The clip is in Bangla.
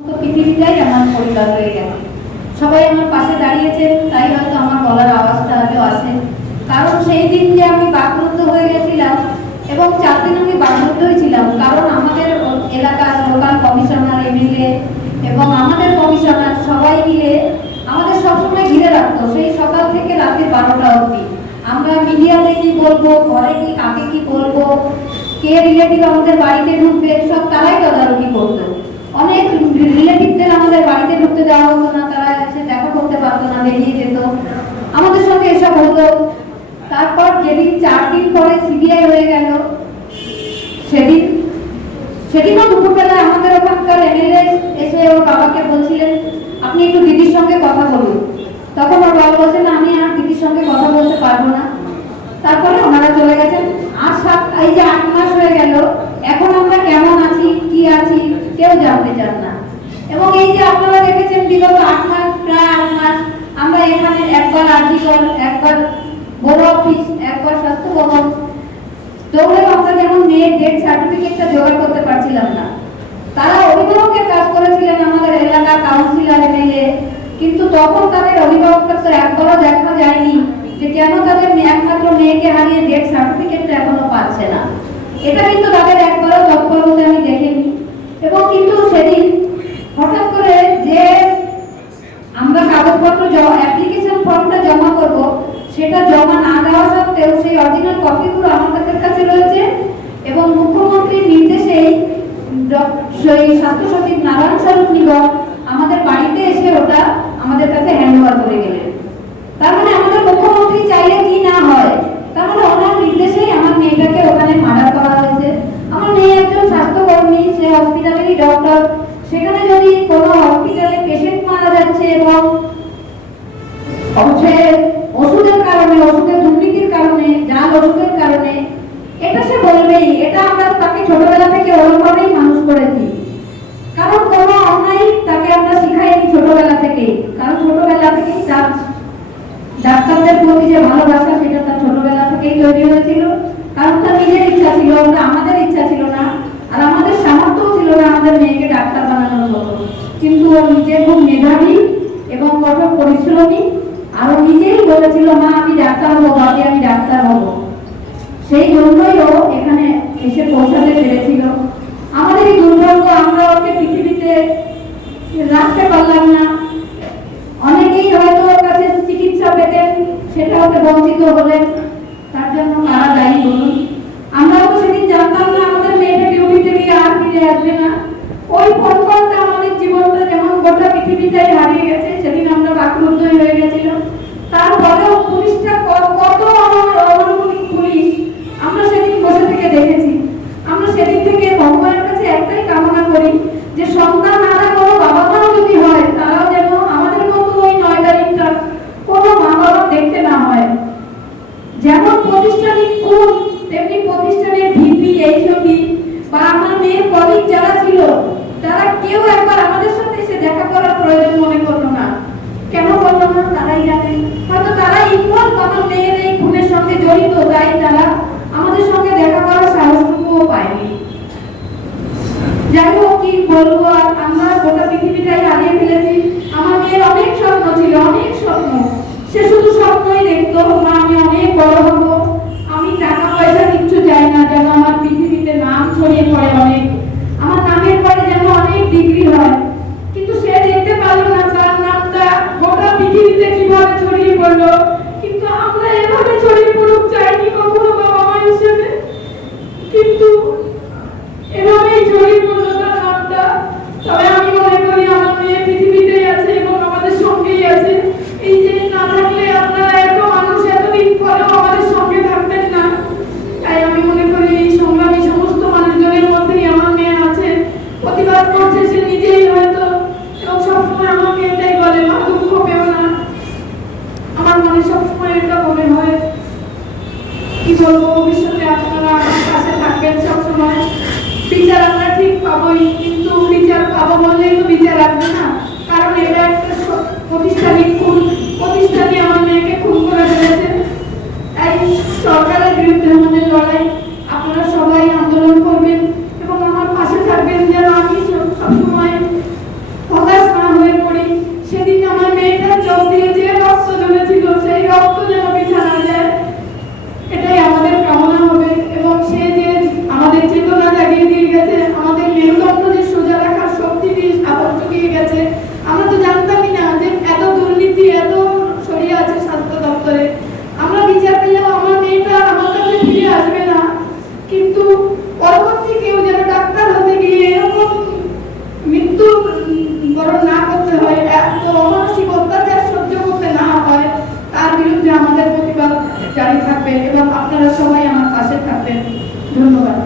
পৃথিবীটাই আমার পরিবার হয়ে গেল সবাই আমার পাশে দাঁড়িয়েছেন, তাই হয়তো আমার গলার আওয়াজটা আজও আছে কারণ সেই দিন যে আমি বাকরুদ্ধ হয়ে গেছিলাম এবং চার দিন আমি বাকরুদ্ধই ছিলাম। কারণ আমাদের এলাকার লোকাল কমিশনার, এমএলএ এবং আমাদের কমিশনার সবাই মিলে আমাদের সবসময় ঘিরে রাখতো, সেই সকাল থেকে রাতে বারোটা অবধি। আমরা মিডিয়াতে কি বলব, ঘরে কি, কাকে কি বলব, কে রিলেটিভ আমাদের বাড়িতে ঢুকবে, সব তারাই তদারকি করতো। অনেক রিলেটিভদের আমাদের বাড়িতে ঢুকতে দেওয়া হতো না, তারা এসে দেখা করতে পারতো না, বেরিয়ে যেত। আমাদের সঙ্গে এসব হতো। তারপর যেদিন চার দিন পরে সিবিআই হয়ে গেল, সেদিন, সেদিনও দুপুরবেলা আমাদের ওখানকার এমএলএ এসে ওর বাবাকে বলছিলেন, আপনি একটু দিদির সঙ্গে কথা বলুন। তখন ওর বাবা বলছেন আমি আর দিদির সঙ্গে কথা বলতে পারব না। তারপরে ওনারা চলে গেছেন। আর সাত, এই যে আট মাস হয়ে গেল, এখন আমরা কেমন আছি, কি আছি? কেউ জানতে চান না। এবং এই যে আপনারা দেখেছেন, বিগত আট মাস, প্রায় আট মাস আমরা এখানে একবার আর্জিকল একবার বড় অফিস একবার স্বাস্থ্য ভবন দৌড়ে আমরা যেমন মেয়ের ডেথ সার্টিফিকেটটা জোগাড় করতে পারছিলাম না। তারা অভিভাবকের কাজ করেছিলেন আমাদের এলাকা কাউন্সিলর এমএলএ কিন্তু তখন তাদের অভিভাবকটা তো একবারও দেখা যায়নি যে কেন তাদের একমাত্র মেয়েকে হারিয়ে ডেথ সার্টিফিকেটটা এখনও পাচ্ছে না। এটা কিন্তু তাদের একবারও তৎপরতা আমি দেখিনি এবং কিন্তু সেদিন হঠাৎ করে যে আমরা কাগজপত্র অ্যাপ্লিকেশন ফর্মটা জমা করব, সেটা জমা না দেওয়া সত্ত্বেও সেই অরিজিনাল কপিগুলো আমাদের কাছে রয়েছে এবং মুখ্যমন্ত্রীর নির্দেশেই সেই স্বাস্থ্য সচিব নারায়ণ স্বরূপ নিগম আমাদের বাড়িতে এসে ওটা আমাদের কাছে হ্যান্ড ওভার করে গেলেন তার মানে আমাদের মুখ্যমন্ত্রী চাইলে কি না হয় তার মানে ওনার নির্দেশেই আমার মেয়েটাকে ওখানে মার্ডার করা হয়েছে আমার মেয়ে একজন সে হসপিটালেরই ডক্টর সেখানে যদি কোনো হসপিটালে পেশেন্ট মারা যাচ্ছে এবং হচ্ছে ওষুধের কারণে ওষুধের দুর্নীতির কারণে, জাল ওষুধের কারণে, এটা সে বলবেই, এটা আমরা তাকে ছোটবেলা থেকে ওরকমভাবেই মানুষ করেছি। কারণ কোনো অন্যায় তাকে আমরা শিখাইনি ছোটবেলা থেকে কারণ ছোটবেলা থেকেই তার ডাক্তারদের প্রতি যে ভালোবাসা, সেটা তার ছোটবেলা থেকেই তৈরি হয়েছিল। কারণ তার নিজের ইচ্ছা ছিল আমাদের ইচ্ছা ছিল না আর আমাদের সামর্থ্যও ছিল না আমাদের মেয়েকে ডাক্তার বানানোর মতো কিন্তু ও নিজে খুব মেধাবী এবং কঠোর পরিশ্রমী। আর নিজেই বলেছিল, মা, আমি ডাক্তার হব বাবা আমি ডাক্তার হব। সেই জন্যই ও এখানে এসে পৌঁছাতে পেরেছিল। আমাদের এই দুর্ভাগ্য, আমরা ওকে পৃথিবীতে রাখতে পারলাম না। অনেকেই হয়তো ওর কাছে চিকিৎসা পেতেন, সেটা হতে বঞ্চিত হলেন। তার জন্য কারা দায়ী বলুন আমরাও তো সেদিন জানতাম না, আমাদের মেয়েটা ডিউটিতে গিয়ে আর ফিরে আসবে না। ওই ফোন আমাদের জীবনটা যেমন গোটা পৃথিবীটাই হারিয়ে গেছে, সেদিন আমরা বাকরুদ্ধ হয়ে গেছিলাম। তারপরেও পুলিশটা কত আমার অমানবিক পুলিশ, আমরা সেদিন বসে থেকে দেখেছি। আমরা সেদিন থেকে ভগবানের কাছে একটাই কামনা করি যে সন্তান আদা কোনো বাবা মাও যদি হয়, তারাও যেন আমাদের মতো ওই নয় তারিখটা কোনো মা বাবা দেখতে না হয়। যেমন প্রতিষ্ঠানিক খুন, তেমনি প্রতিষ্ঠানের ভিপি, এইচওপি বা আমার মেয়ের কলিগ যারা ছিল তারা কেউ একবার আমাদের সাথে এসে দেখা করার প্রয়োজন মনে করল না। কেন করল না? তারাই জানে হয়তো তারা ইনভলভ আমার মেয়ের এই খুনের সঙ্গে জড়িত, তাই তারা আমাদের সঙ্গে দেখা করার সাহসটুকুও পায়নি। যাই হোক, কি বলব আর আমরা গোটা পৃথিবীটাই হারিয়ে ফেলেছি। আমার মেয়ের অনেক স্বপ্ন ছিল, অনেক স্বপ্ন। সে শুধু স্বপ্নই দেখতো। মা আমি অনেক বড় বলব ভবিষ্যতে আপনারা আমার পাশে থাকবেন সবসময়। টিচার আমরা ঠিক পাবোই, কিন্তু টিচার পাবো বললেই তো হয়ে, এত অমানসিক অত্যাচার সহ্য করতে না হয় তার বিরুদ্ধে আমাদের প্রতিবাদ জারি থাকবে এবং আপনারা সবাই আমার পাশে থাকবেন। ধন্যবাদ।